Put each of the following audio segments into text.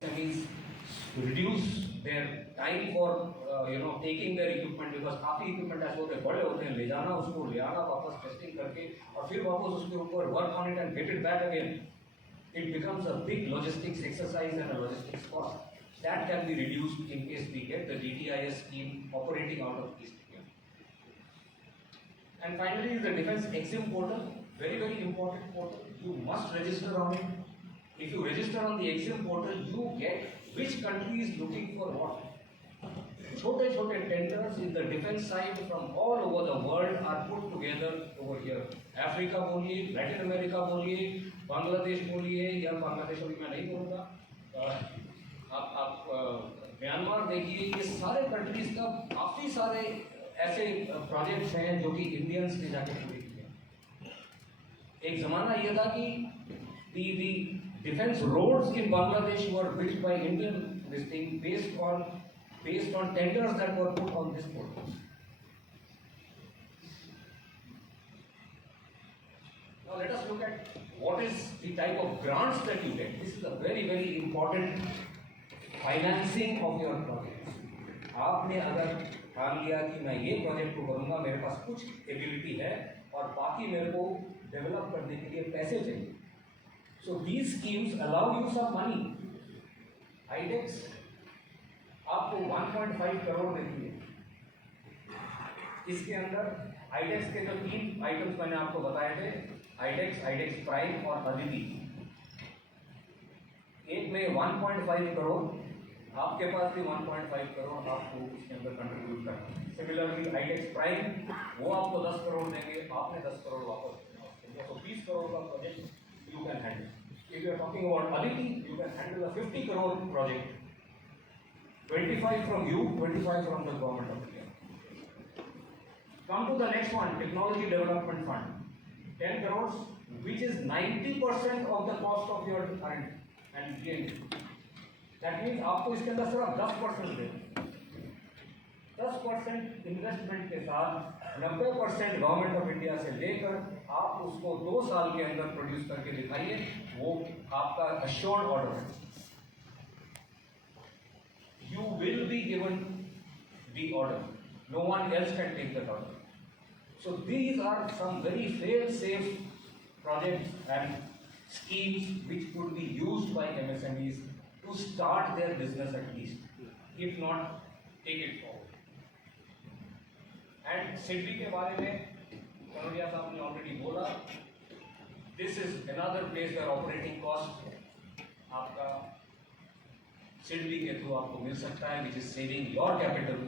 SMEs reduce their time for taking their equipment, because काफ़ी equipment ऐसे होते हैं बड़े होते हैं, ले जाना उसको, ले आना वापस टेस्टिंग करके और फिर वापस उसके ऊपर work on it and get it back again. It becomes a big logistics exercise and a logistics cost. That can be reduced in case we get the DTIS scheme operating out of East India. And finally, the Defence Exim portal, very, very important portal. You must register on it. If you register on the Exim portal, you get which country is looking for what. छोटे tenders in the defense side from all over the world are put together over here. Africa बोलिए, Latin America बोलिए, बांग्लादेश बोलिए, या बांग्लादेश अभी मैं नहीं बोलूँगा, आप म्यांमार देखिए, ये सारे कंट्रीज का काफ़ी सारे ऐसे प्रोजेक्ट्स हैं जो कि इंडियंस ने जाके पूरे किए. एक ज़माना ये था कि the defense roads in Bangladesh were built by Indian this thing based on tenders that were put on this portal. Now let us look at what is the type of grants that you get. This is a very, very important financing of your projects. आपने अगर ठान लिया कि मैं ये project को करूँगा, मेरे पास कुछ एबिलिटी है और बाकी मेरे को डेवलप करने के लिए पैसे चाहिए. So these schemes allow you some money. IDEX आपको 1.5 करोड़ देती है. इसके अंदर IDEX के जो 3 आइटम्स मैंने आपको बताए थे, IDEX प्राइम और अदिति, एक में 1.5 करोड़, आपके पास भी 1.5 करोड़ आपको उसके अंदर कंट्रीब्यूट करना है. सिमिलरली IDEX प्राइम वो आपको 10 करोड़ देंगे, आपने 10 करोड़ वापस देना. तो 20 करोड़ का project you can handle. If you are talking about Aditi, you can handle a 50 crore project. 25 from you, 25 from the government of India. Come to the next one, Technology Development Fund. 10 crores, which is 90% of the cost of your R&D and G&D. That means आपको इसके अंदर सिर्फ 10% देना. 10% investment के साथ 90% government of India से लेकर आप उसको 2 साल के अंदर प्रोड्यूस करके दिखाइए, वो आपका अश्योर्ड ऑर्डर है. You will be given the order. No one else can take that order. So these are some very fail-safe projects and schemes which could be used by MSMEs to start their business at least. If not, take it forward. And SIDBI के बारे में कनोडिया साहब ने already बोला. This is another place where operating cost आपका SIDBI के through आपको मिल सकता है, which is saving your capital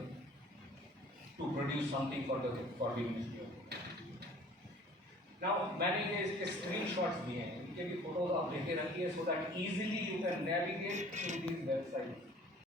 to produce something for the ministry. Now मैंने ये इसके screenshots दिए हैं, इनके भी फोटोज आप लेके रखिए so that easily you can navigate through these websites.